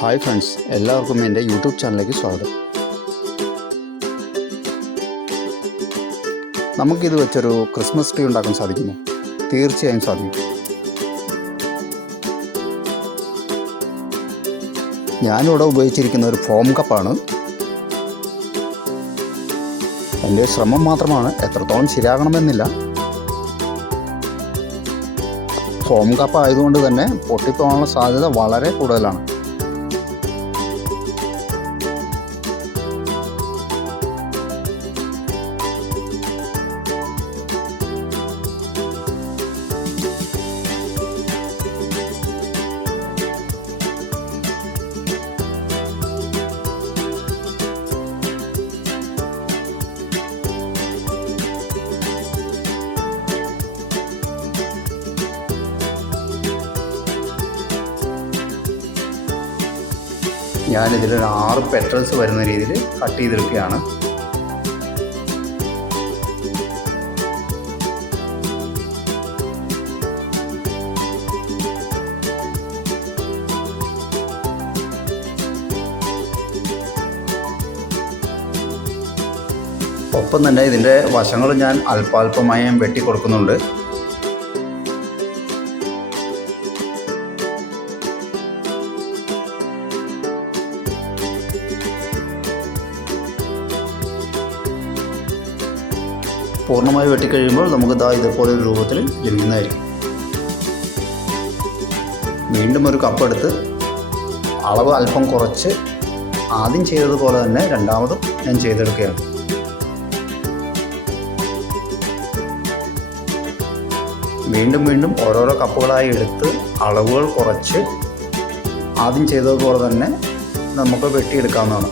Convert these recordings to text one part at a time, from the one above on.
Hi friends, എല്ലാവർക്കും എൻ്റെ YouTube ചാനലിലേക്ക് സ്വാഗതം. നമുക്കിത് വെച്ചൊരു ക്രിസ്മസ് ട്രീ ഉണ്ടാക്കാൻ സാധിക്കുമോ? തീർച്ചയായും സാധിക്കും. ഞാനിവിടെ ഉപയോഗിച്ചിരിക്കുന്ന ഒരു ഫോം കപ്പാണ്. എൻ്റെ ശ്രമം മാത്രമാണ്, എത്രത്തോളം ശരിയാകണമെന്നില്ല. ഫോം കപ്പ് ആയതുകൊണ്ട് തന്നെ പൊട്ടിപ്പോകാനുള്ള സാധ്യത വളരെ കൂടുതലാണ്. ഞാനിതിലൊരു 6 പെറ്റൽസ് വരുന്ന രീതിയിൽ കട്ട് ചെയ്തെടുക്കുകയാണ്. ഒപ്പം തന്നെ ഇതിൻ്റെ വശങ്ങൾ ഞാൻ അല്പാൽപമായി വെട്ടി കൊടുക്കുന്നുണ്ട്. പൂർണ്ണമായി വെട്ടിക്കഴിയുമ്പോൾ നമുക്ക് ഇതുപോലെ ഒരു രൂപത്തിൽ ലഭിക്കുന്നതായിരിക്കും. വീണ്ടും ഒരു കപ്പ് എടുത്ത് അളവ് അല്പം കുറച്ച് ആദ്യം ചെയ്തതുപോലെ തന്നെ രണ്ടാമതും ഞാൻ ചെയ്തെടുക്കുകയാണ്. വീണ്ടും ഓരോരോ കപ്പുകളായി എടുത്ത് അളവുകൾ കുറച്ച് ആദ്യം ചെയ്തതുപോലെ തന്നെ നമുക്ക് വെട്ടിയെടുക്കാവുന്നതാണ്.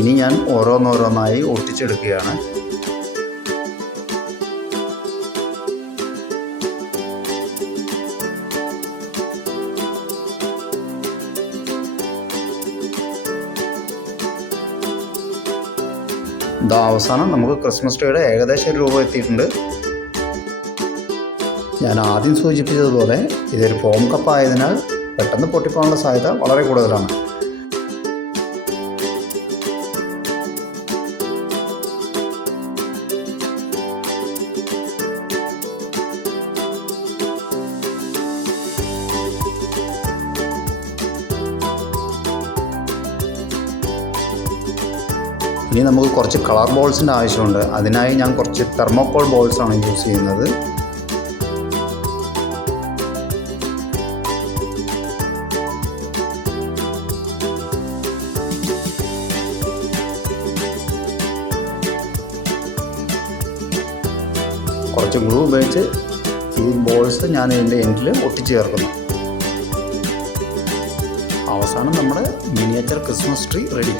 ഇനി ഞാൻ ഓരോന്നോരോന്നായി ഒട്ടിച്ചെടുക്കുകയാണ്. അവസാനം നമുക്ക് ക്രിസ്മസ് ട്രീയുടെ ഏകദേശം ഒരു രൂപം എത്തിയിട്ടുണ്ട്. ഞാൻ ആദ്യം സൂചിപ്പിച്ചതുപോലെ ഇതൊരു ഫോം കപ്പ് ആയതിനാൽ പെട്ടെന്ന് പൊട്ടിപ്പോകാനുള്ള സാധ്യത വളരെ കൂടുതലാണ്. ഇനി നമുക്ക് കുറച്ച് കളർ ബോൾസിൻ്റെ ആവശ്യമുണ്ട്. അതിനായി ഞാൻ കുറച്ച് തെർമോക്കോൾ ബോൾസാണ് യൂസ് ചെയ്യുന്നത്. കുറച്ച് ഗ്ലൂ ഉപയോഗിച്ച് ഈ ബോൾസ് ഞാൻ ഇതിൻ്റെ എൻഡിൽ ഒട്ടിച്ച് ചേർക്കുന്നു. അവസാനം നമ്മുടെ മിനിയേച്ചർ ക്രിസ്മസ് ട്രീ റെഡി.